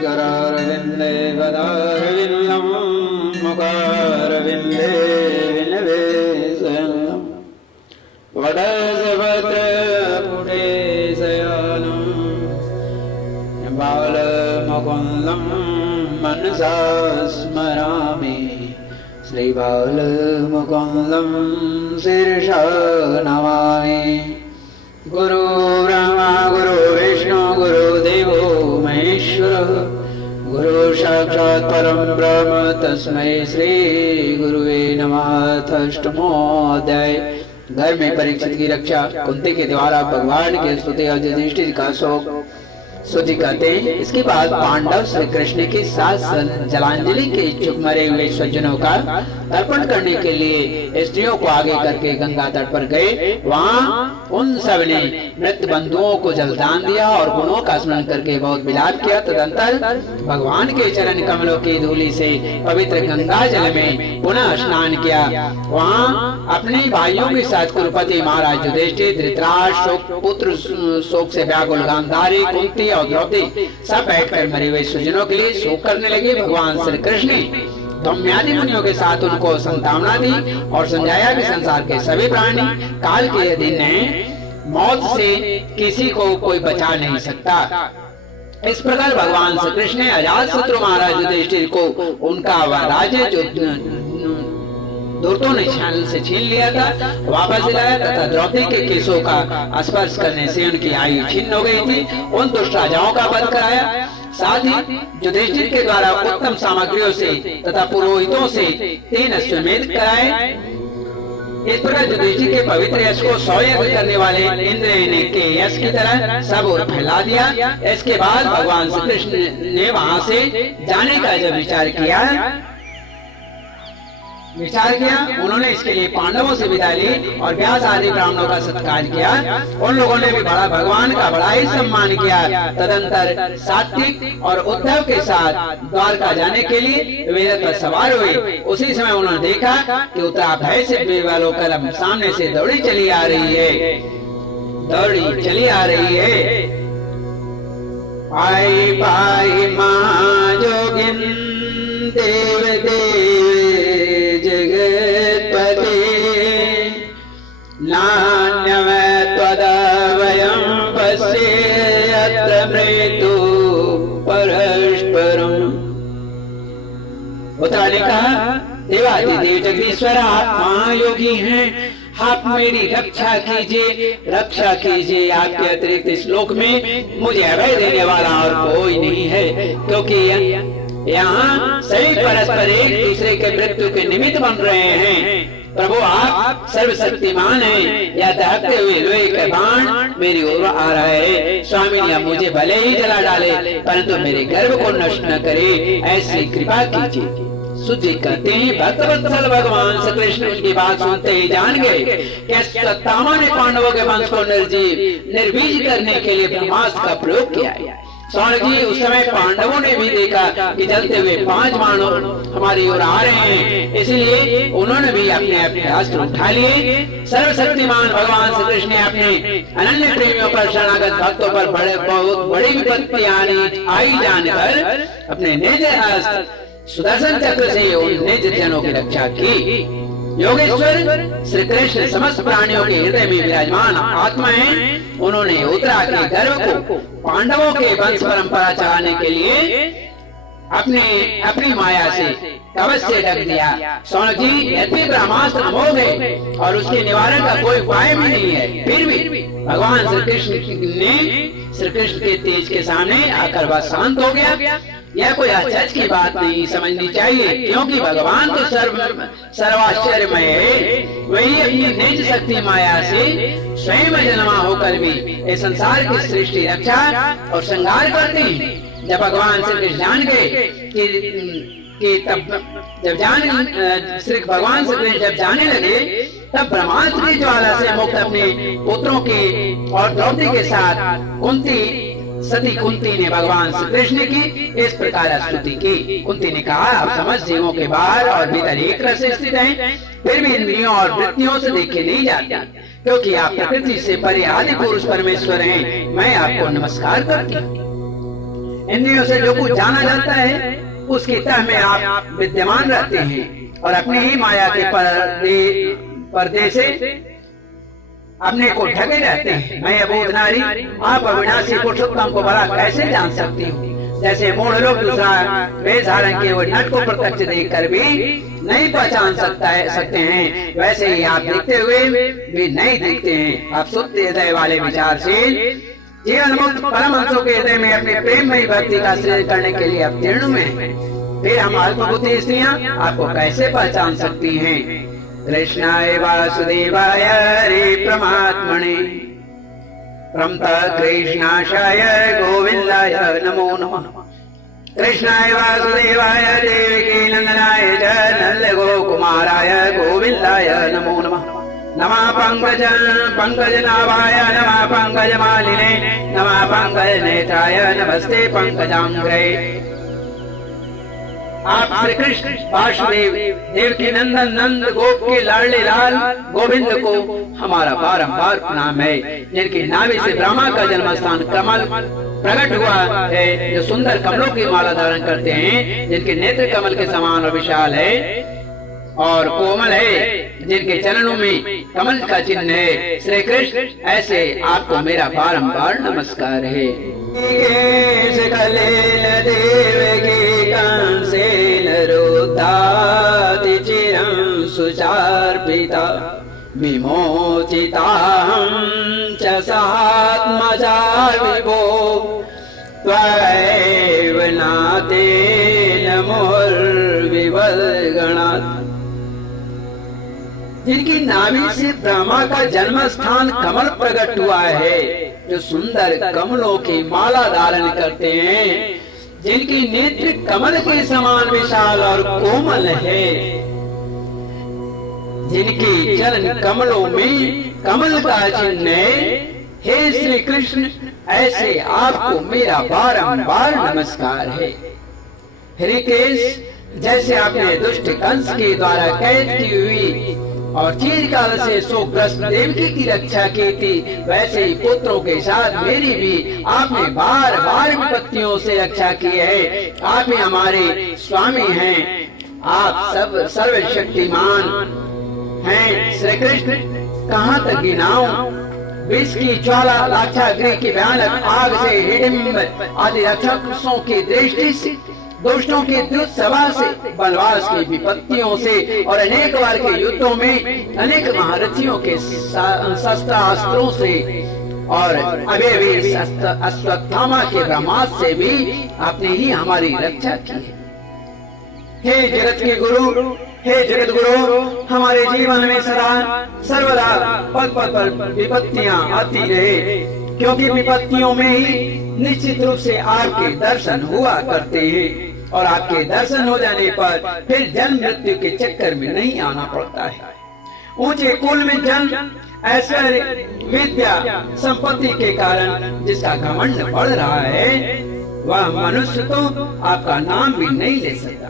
करारविन्दे पदारविन्दं मुखारविन्दे विनिवेशयन् वटसपत्रपुटे शयानं बालमुकुन्दं मनसा स्मरामि श्रीबालमुकुन्दं शीर्षा नमामि। गुरु ब्रह्मा गुरु विष्णु गुरुदेवो महेश्वरः गुरु साक्षात् परं ब्रह्म तस्मै श्री गुरुवे नमः। अष्टमोऽध्याय। घर में परीक्षित की रक्षा। कुंती के द्वारा भगवान के स्तुति और युधिष्ठिर का शोक। सुधि कहते हैं, इसके बाद पांडव श्री कृष्ण के साथ जलांजलि के इच्छुक मरे हुए स्वजनों का तर्पण करने के लिए स्त्रियों को आगे करके गंगा तट पर गए। वहाँ उन सब ने मृत बंधुओं को जलदान दिया और गुणों का स्मरण करके बहुत विलाप किया। तदंतर भगवान के चरण कमलों की धूलि से पवित्र गंगा जल में पुनः स्नान किया। वहाँ अपने भाइयों के साथ कुरुपति महाराज युधिष्ठिर, धृतराष्ट्र, पुत्र शोक से व्याकुल गांधारी, कुंती और द्रौपदी सब बैठकर मरे हुए स्वजनों के लिए शोक करने लगे। भगवान श्री कृष्ण धौम्यादि मुनियों के साथ उनको संतावना दी और समझाया कि संसार के सभी प्राणी काल के अधीन हैं, मौत से किसी को कोई बचा नहीं सकता। इस प्रकार भगवान श्री कृष्ण ने अजातशत्रु महाराज युधिष्ठिर को उनका राज्य जो दूतों ने से छीन लिया था वापस दिलाया तथा द्रौपदी के केशों का स्पर्श करने से उनकी आयु छिन्न हो गई थी। उन दुष्ट राजाओं का वध कराया। साथ ही युधिष्ठिर के द्वारा उत्तम सामग्रियों से तथा पुरोहितों से 3 अश्वमेध कराए। इस प्रकार युधिष्ठिर के पवित्र यश को 100 यज्ञ करने वाले इंद्र ने के यश की तरह सब ओर फैला दिया। इसके बाद भगवान श्री कृष्ण ने वहां से जाने का जब विचार किया, उन्होंने इसके लिए पांडवों से विदा ली और व्यास आदि ब्राह्मणों का सत्कार किया। उन लोगों ने भी भगवान का बड़ा ही सम्मान किया। तदंतर सात्विक और उद्धव के साथ द्वारका जाने के लिए वे रथ पर सवार हुए। उसी समय उन्होंने देखा कि उत्तरा भय से वालों कलम सामने से दौड़ी चली आ रही है। आई पाई माँ जोगिन देव नान्यं त्वदभयं पश्येयत्र मृत्यु परस्परम्। उत्तरा ने कहा, देवादिदेव जगदीश्वर आप महायोगी हैं, आप मेरी रक्षा कीजिए। आपके अतिरिक्त इस लोक में मुझे अभय देने वाला और कोई नहीं है, क्योंकि यहाँ सभी परस्पर एक दूसरे के मृत्यु के निमित्त बन रहे हैं। प्रभु आप सर्वशक्तिमान हैं। या दहकते हुए लोहे का बाण मेरी ओर आ रहा है। स्वामी ने मुझे भले ही जला डाले, परंतु मेरे गर्भ को नष्ट न करे, ऐसी कृपा कीजिए। सुधि कहते हैं, भक्तवत्सल भगवान श्री कृष्ण उनकी बात सुनते ही जान गए कि सत्तामा ने पांडवों के वंश को निर्बीज करने के लिए ब्रह्मास्त्र का प्रयोग किया है। सौनक जी, उस समय पांडवों ने भी देखा कि जलते हुए 5 बाण हमारी ओर आ रहे हैं, इसलिए उन्होंने भी अपने अपने अस्त्र उठा लिए। सर्वशक्तिमान भगवान श्री कृष्ण ने अपने अनन्य प्रेमियों पर, शरणागत भक्तों पर बहुत बड़ी विपत्ति आई जानकर अपने निज अस्त्र सुदर्शन चक्र से उन निज जनों की रक्षा की। योगेश्वर श्री कृष्ण समस्त प्राणियों के हृदय में विराजमान आत्मा हैं। उन्होंने उत्तरा के गर्भ को पांडवों के वंश परंपरा चलाने के लिए अपनी माया से कवच से ढक दिया। सौनक जी, यद्यपि ब्रह्मास्त्र अमोघ है और उसके निवारण का कोई उपाय भी नहीं है, फिर भी भगवान श्री कृष्ण के तेज के सामने आकर वह शांत हो गया। यह कोई आश्चर्य की बात नहीं समझनी चाहिए, क्योंकि भगवान तो सर्वाश्चर्यमय है। वही अपनी निज शक्ति माया से स्वयं जन्मा होकर भी इस संसार की सृष्टि, रक्षा और श्रृंगार करते हैं। जब भगवान श्री कृष्ण जान गए कि श्री भगवान श्री कृष्ण जब जाने लगे, तब ब्रह्मास्त्र की ज्वाला से मुक्त अपने पुत्रों के और द्रौपदी के साथ सती कुंती ने भगवान श्री कृष्ण की इस प्रकार स्तुति की। कुंती ने कहा, आप समस्त जीवों के बाहर और भीतर एक रस स्थित हैं, फिर भी इंद्रियों और वृत्तियों से देखे नहीं जाते, क्योंकि आप प्रकृति से परे आदि पुरुष परमेश्वर हैं। मैं आपको नमस्कार करती हूँ। इंद्रियों से जो कुछ जाना जाता है उसकी तह में आप विद्यमान रहते हैं और अपनी ही माया के पर्दे से अपने को ढके रहते हैं। मैं अबोध नारी आप अविनाशी पुरुषोत्तम को भला कैसे जान सकती हूँ? जैसे मूढ़ लोग दूसरा वेश धारण किए हुए नट को प्रत्यक्ष देखकर भी नहीं पहचान सकते हैं, वैसे ही आप दिखते हुए भी नहीं दिखते हैं। आप शुद्ध हृदय वाले विचारशील जीवन मुक्त परमहंसों के हृदय में अपने प्रेम में भक्ति का सृजन करने के लिए अवतीर्ण में हैं। फिर हम अल्पबुद्धि स्त्रियां आपको कैसे पहचान सकती हैं? कृष्णाय वासुदेवाय हरे परमात्मने प्रमतः कृष्णाशाय गोविंदाय नमो नमः। कृष्णाय वासुदेवाय देवकी नंदनाय च नंदगोकुमाराय गोविंदाय नमो नमः। नमः पंकजनाभाय नमः पंकजमालिने नमः पंकजनेत्राय नमस्ते पंकजांग्रे। आप श्री कृष्ण वासुदेव देवकी नंदन नंद गोप के लाडले लाल गोविंद को हमारा बारंबार प्रणाम है, जिनकी नाभि से ब्रह्मा का जन्म स्थान कमल प्रकट हुआ है, जो सुंदर कमलों की माला धारण करते हैं, जिनके नेत्र कमल के समान और विशाल है और कोमल है, जिनके चरणों में कमल का चिन्ह है। श्री कृष्ण ऐसे आपको मेरा बारंबार नमस्कार है। सुचार्पिता विमोचिताहं च सात्मजा विभो त्वैव नातेन मुहुर्विवल्गणात्। जिनकी नाभि से ब्रह्मा का जन्म स्थान कमल प्रकट हुआ है, जो सुंदर कमलों की माला धारण करते हैं, जिनकी नेत्र कमल के समान विशाल और कोमल है, जिनके चरण कमलों में कमल का चिन्ह है। हे श्री कृष्ण ऐसे आपको मेरा बारंबार नमस्कार है। हृकेश जैसे आपने दुष्ट कंस के द्वारा कैद की हुई और चिरकाल से शोकग्रस्त देवकी की रक्षा की थी, वैसे ही पुत्रों के साथ मेरी भी आपने बार बार विपत्तियों से रक्षा की है। आप ही हमारे स्वामी हैं, आप सब सर्वशक्तिमान हैं। श्री कृष्ण कहाँ तक गिनाऊं? विष की ज्वाला लाक्षागृह की भयानक आग से, हिडिंब आदि राक्षसों की दृष्टि से, दुष्टों की द्युत सभा से, वनवास की विपत्तियों से और अनेक बार के युद्धों में अनेक महारथियों के शस्त्रास्त्रों से और अभयवीर अश्वत्थामा के ब्रह्मास्त्र से भी आपने ही हमारी रक्षा की है। हे जगत के गुरु, हे जगत गुरु, हमारे जीवन में सदा सर्वदा पल पल पर विपत्तियां आती रहे, क्योंकि विपत्तियों में ही निश्चित रूप से आपके दर्शन हुआ करते हैं और आपके दर्शन हो जाने पर फिर जन्म मृत्यु के चक्कर में नहीं आना पड़ता है। ऊंचे कुल में जन्म, ऐश्वर्य, विद्या, संपत्ति के कारण जिसका घमंड बढ़ रहा है, वह मनुष्य तो आपका नाम भी नहीं ले सकता,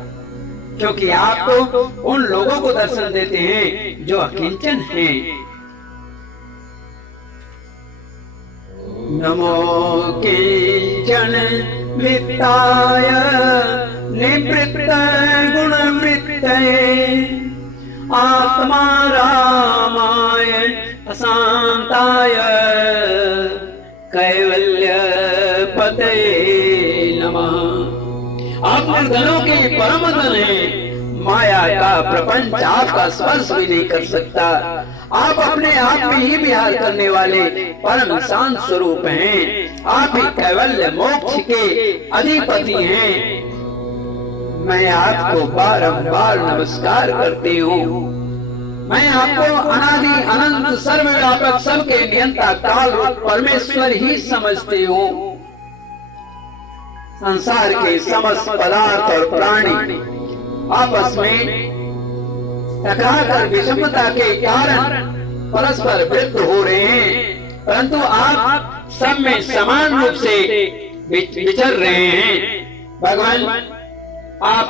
क्योंकि आप तो उन लोगों को दर्शन देते हैं जो अकिंचन हैं। नमो किंचन वित्ताय निवृत्त गुणवृत्तये आत्मा रामाय अशांताय कैवल्य पतये नमः। आप निर्धनों के परम धन हैं, माया का प्रपंच आपका स्पर्श भी नहीं कर सकता। आप अपने आप में ही विहार करने वाले परम शांत स्वरूप हैं। आप ही कैवल्य मोक्ष के अधिपति हैं। मैं आपको बारंबार नमस्कार करती हूँ। मैं आपको अनादि अनंत सर्वव्यापक सबके नियंता काल रूप परमेश्वर ही समझती हूँ। संसार के समस्त पदार्थ और प्राणी आपस में टकराकर विषमता के कारण परस्पर विरुद्ध हो रहे हैं, परंतु आप सब में समान रूप से विचर रहे हैं। भगवान, आप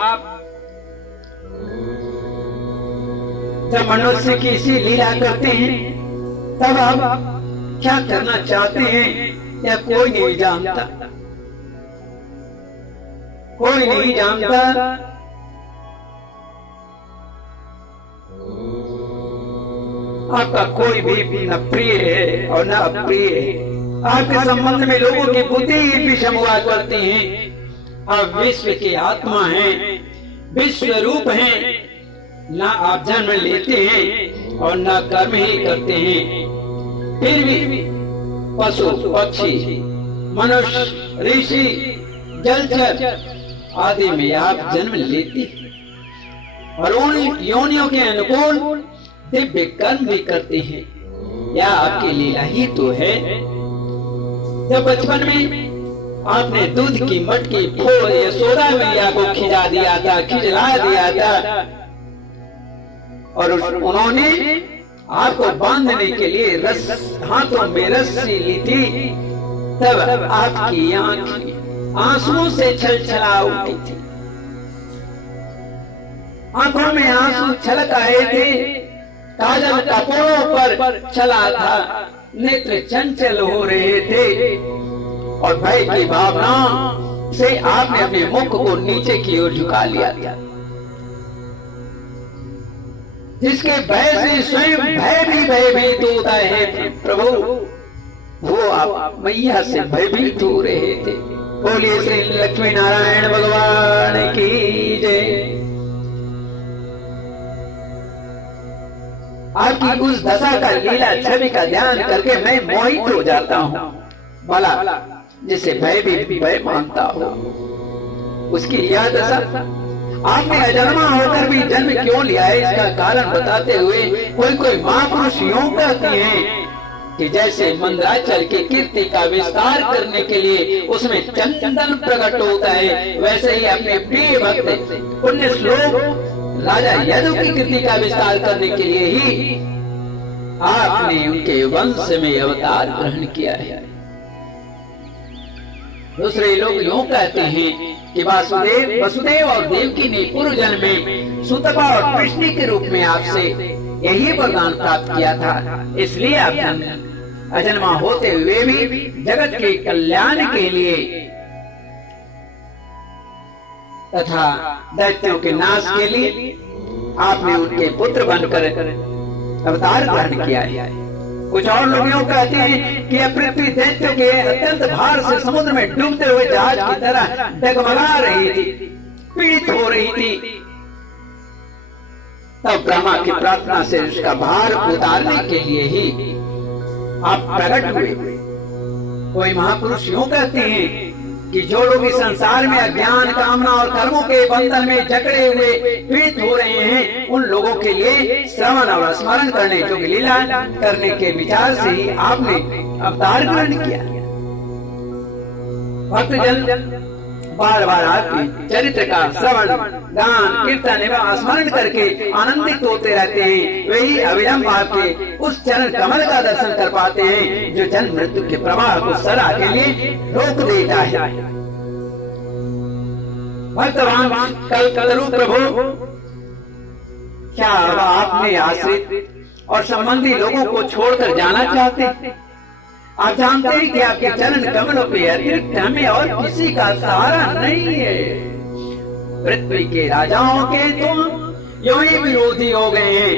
जब मनुष्य की सी लीला करते हैं, तब आप क्या करना चाहते हैं यह कोई नहीं जानता। कोई नहीं जानता। आपका कोई भी न प्रिय है और न अप्रिय है। आपके संबंध में लोगों की बुद्धि विषम हुआ करती है। आप विश्व की आत्मा हैं, विश्व रूप हैं। न आप जन्म लेते हैं और न कर्म ही करते हैं, फिर भी पशु पक्षी मनुष्य ऋषि जलचर आदि में आप जन्म लेते हैं और उन योनियों के अनुकूल दिव्य कर्म भी करते हैं। यह आपकी लीला ही तो है। जब बचपन में आपने दूध की मटकी फोड़ यशोदा मैया को खिला दिया था और उन्होंने आपको बांधने के लिए हाथों में रस्सी ली थी, तब आपकी आंखें आंसुओं से छलछला उठी थी। आंखों में आंसू छलक आए थे, काजल कपोड़ों पर चला था, नेत्र चंचल हो रहे थे और भय की भावना से आपने अपने मुख को नीचे की ओर झुका लिया था। जिसके भय से स्वयं भय भी भयभीत होता है प्रभु, वो आप मैया से भयभीत हो रहे थे। बोलिए श्री लक्ष्मी नारायण भगवान की जय। आपकी उस दशा का लीला छवि का ध्यान करके मैं मोहित हो जाता हूँ। भला जिसे भय भी भय मानता हो, उसकी यह दशा आपने अजन्मा होकर भी जन्म क्यों लिया है, इसका कारण बताते हुए कोई महापुरुष यूं कहती हैं कि जैसे मंदराचल की कीर्ति का विस्तार करने के लिए उसमें चंदन प्रकट होता है, वैसे ही अपने प्रिय भक्त पुण्य श्लोक राजा यदु की कीर्ति का विस्तार करने के लिए ही आपने उनके वंश में अवतार ग्रहण किया है। दूसरे लोग यूं कहते हैं कि वसुदेव और देवकी ने पूर्व जन्म में सुतपा और कृष्ण के रूप में आपसे यही वरदान प्राप्त किया था, इसलिए आप अजन्मा होते हुए भी जगत के कल्याण के लिए तथा दैत्यों के नाश के लिए आपने उनके पुत्र बनकर अवतार ग्रहण किया है। कुछ और लोग यूं कहते हैं कि पृथ्वी दैत्यों के अत्यंत भार से समुद्र में डूबते हुए जहाज की तरह डगमगा रही थी, पीड़ित हो रही थी। तब ब्रह्मा की प्रार्थना से उसका भार उतारने के लिए ही आप प्रकट हुए। कोई महापुरुष यूं कहते हैं कि जो लोग इस संसार में अज्ञान कामना और कर्मों के बंधन में जकड़े हुए पीड़ित हो रहे हैं, उन लोगों के लिए श्रवण और स्मरण करने योग्य लीला करने के विचार से ही आपने अवतार ग्रहण किया। भक्तजन बार बार आपके चरित्र का श्रवण गान कीर्तन एवं स्मरण करके आनंदित होते रहते हैं। वही अविलंब आपके उस चरण कमल का दर्शन कर पाते हैं जो जन्म मृत्यु के प्रवाह को सदा के लिए रोक देता है। भक्तवान कलकलु प्रभु, क्या आपने आश्रित और संबंधी लोगों को छोड़कर जाना चाहते हैं? आप जानते हैं कि आपके चरण कमलों पे अतिरिक्त हमें और किसी का सहारा नहीं है। पृथ्वी के राजाओं के तुम यूं ही विरोधी हो गए हैं।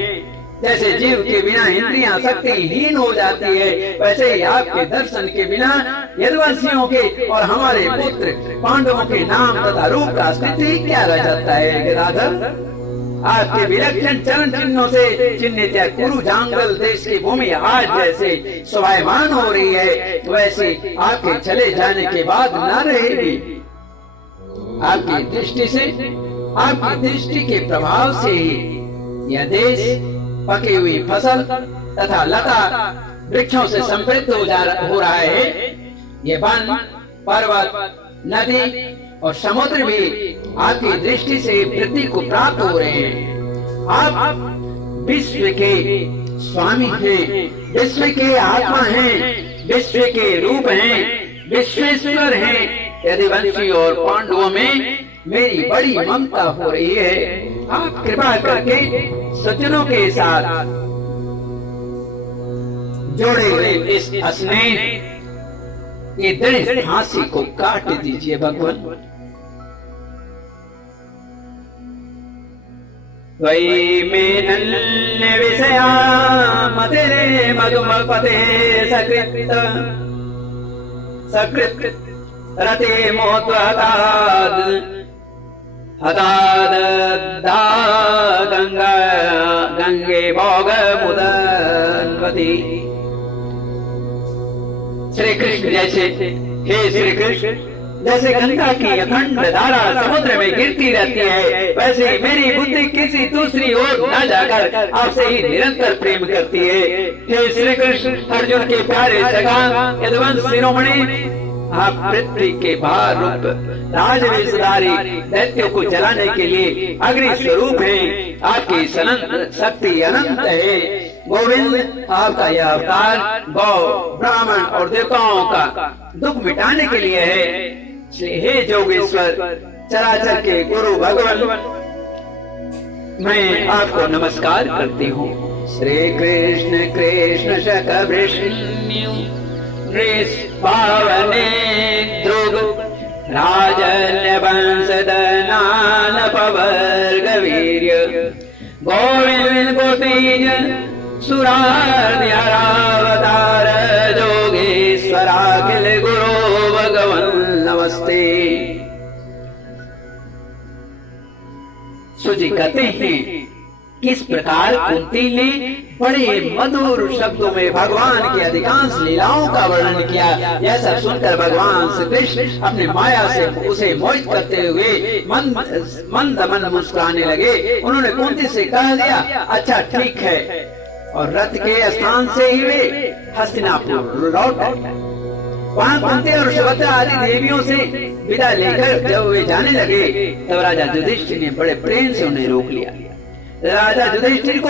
जैसे जीव के बिना इंद्रियां शक्तिहीन हो जाती है, वैसे ही आपके दर्शन के बिना यदुवंशियों के और हमारे पुत्र पांडवों के नाम तथा रूप का अस्तित्व ही क्या रह जाता है। राधव, आपके विलक्षण चरण चिन्हों से चिन्हित कुरु जांगल देश की भूमि आज जैसे स्वाभिमान हो रही है, वैसे आपके चले जाने के बाद न रहेगी। आपकी दृष्टि के प्रभाव से ही यह देश पकी हुई फसल तथा लता वृक्षों से समृद्ध हो रहा है। ये वन पर्वत नदी और समुद्र भी आपकी दृष्टि से वृद्धि को प्राप्त हो रहे हैं। आप विश्व के स्वामी हैं, विश्व के आत्मा हैं, विश्व के रूप हैं, विश्वेश्वर हैं। यदुवंशी और पांडवों में मेरी बड़ी ममता हो रही है। आप कृपा करके सज्जनों के साथ जोड़े हुए इस स्नेह ये दृढ़ फांसी को काट दीजिए भगवान। त्वयि मे नन्य विषया मतिरे मधुमपते सकृत रते मोत्वहताद हतादद्धा गंगा गंगे भोगमुदन्वती। श्री कृष्ण जैसे, हे श्री कृष्ण, जैसे गंगा की अखंड धारा समुद्र में गिरती रहती है, वैसे ही मेरी बुद्धि किसी दूसरी ओर न जाकर आपसे ही निरंतर प्रेम करती है। हे श्री कृष्ण, अर्जुन के प्यारे सखा यदुवंश शिरोमणि, आप पृथ्वी के भार रूप राजवेशधारी दैत्यों को जलाने के लिए अग्नि स्वरूप हैं। आपकी अनंत शक्ति अनंत है। गोविंद, आपका यह अवतार गौ, ब्राह्मण और देवताओं का दुख मिटाने के लिए है। हे जोगेश्वर, चराचर के गुरु भगवान, मैं आपको नमस्कार करती हूँ। श्री कृष्ण कृष्ण शक विष्णु पावने ध्रुव राजन्य वंशदनान पवर्ग वीर्य गोविंद गोपीज सुरार्य हरावतार जोगेश्वराखिल गुरु भगवन नमस्ते। सुजी कहते हैं किस प्रकार कुंती ने बड़े मधुर शब्दों में भगवान की अधिकांश लीलाओं का वर्णन किया। यह सब सुनकर भगवान श्री कृष्ण अपने माया से उसे मोहित करते हुए मंद मन मुस्कुराने लगे। उन्होंने कुंती से कह दिया, अच्छा ठीक है, और रथ के स्थान से ही वे हस्तिनापुर लौट आए। वहाँ कुंती और सुभद्रा आदि देवियों से विदा लेकर जब वे जाने लगे, तब राजा युधिष्ठिर ने बड़े प्रेम से उन्हें रोक लिया। राजा युधिष्ठिर को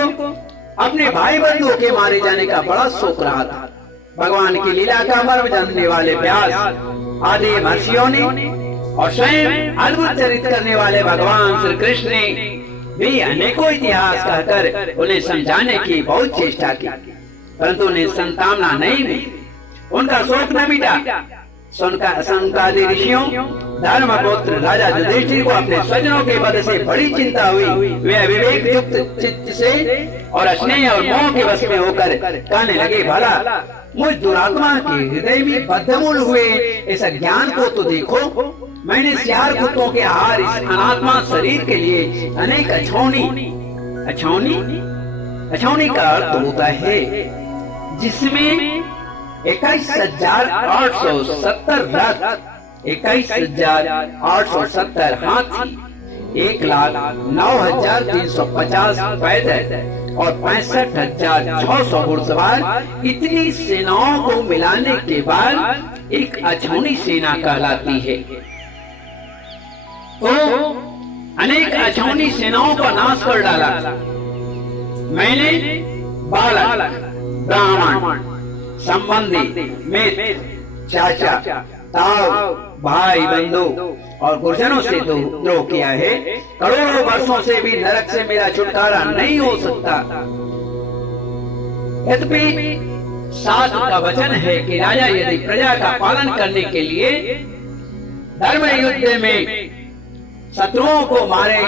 अपने भाई बंधुओं के मारे जाने का बड़ा शौक रहा था। भगवान की लीला का मर्म जानने वाले व्यास आदि महर्षियों ने और स्वयं अद्भुत चरित्र करने वाले भगवान श्री कृष्ण ने भी अनेकों इतिहास कहकर उन्हें समझाने की बहुत चेष्टा की, परंतु उन्हें संकामना नहीं मिली। उनका शोक न मिटा। संकादि ऋषियों धर्मपुत्र राजा युधिष्ठिर को अपने स्वजनों के वध से बड़ी चिंता हुई। वे अविवेक युक्त चित्त से और स्नेह और मोह के वश में होकर कहने लगे, भला मुझ दुरात्मा के हृदय में बद्धमूल हुए इस ज्ञान को तो देखो। मैंने सियार कुत्तों के आहार इस अनात्मा शरीर के लिए अनेक अछौनी का अर्थ होता है जिसमें 21,870 रथ, 21,870 हाथी, 1,09,350 पैदल और 65,600 घुड़सवार, इतनी सेनाओं को मिलाने के बाद एक अछौनी सेना कहलाती है। तो अनेक अछौनी सेनाओं का नाश कर डाला। मैंने बालक, ब्राह्मण, संबंधी, मित्र, चाचा, ताऊ, भाई बंधु और गुरजनों से द्रोह किया है। करोड़ों वर्षों से भी नरक से मेरा छुटकारा नहीं हो सकता। यद्यपि शास्त्र का वचन है कि राजा यदि प्रजा का पालन करने के लिए धर्म युद्ध में शत्रुओं को मारे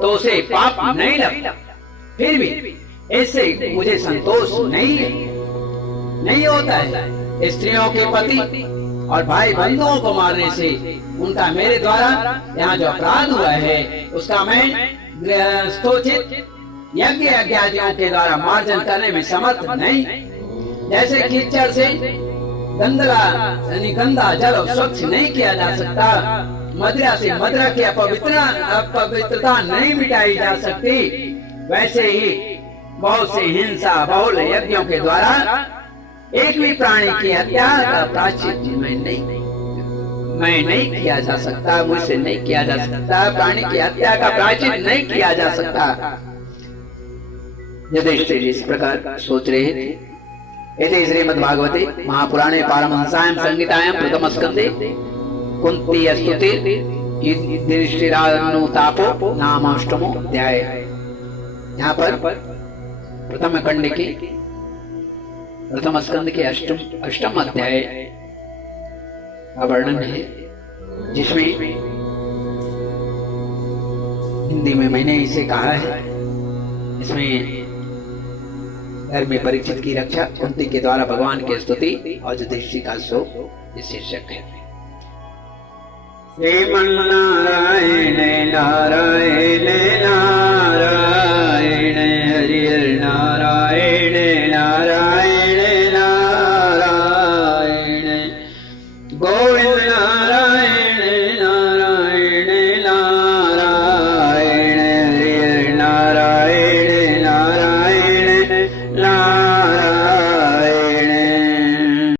तो उसे पाप नहीं लगता, फिर भी इससे मुझे संतोष नहीं होता है। स्त्रियों के पति और भाई बंधुओं को मारने से उनका मेरे द्वारा यहाँ जो अपराध हुआ है उसका मैं गृहस्थोचित यज्ञ आदियों के द्वारा मार्जन करने में समर्थ नहीं। जैसे कीचड़ से गंदा जल स्वच्छ नहीं किया जा सकता, मदिरा से मदिरा की अपवित्रता नहीं मिटाई जा सकती, वैसे ही बहुत से हिंसा बहुल यज्ञों के द्वारा एक भी प्राणी की हत्या का प्रायश्चित मैं नहीं किया जा सकता, मुझसे नहीं किया जा सकता। प्राणी की हत्या का प्रायश्चित नहीं किया जा सकता। युधिष्ठिर इस प्रकार सोच रहे थे। इति श्रीमद्भागवते महापुराणे पारमहंस्यां संहितायां प्रथम स्कंदे कुंती स्तुति युधिष्ठिरानुतापो नाम अष्टमो अध्याय। यहाँ पर प्रथम खंड की प्रथम स्कंद के अष्टम अध्याय का वर्णन है, जिसमें हिंदी में मैंने इसे कहा है इसमें घर में परीक्षित की रक्षा, कुंती के द्वारा भगवान की स्तुति और युधिष्ठिर का शोक इस शीर्षक है। श्रीमन्नारायण नारायण नारायण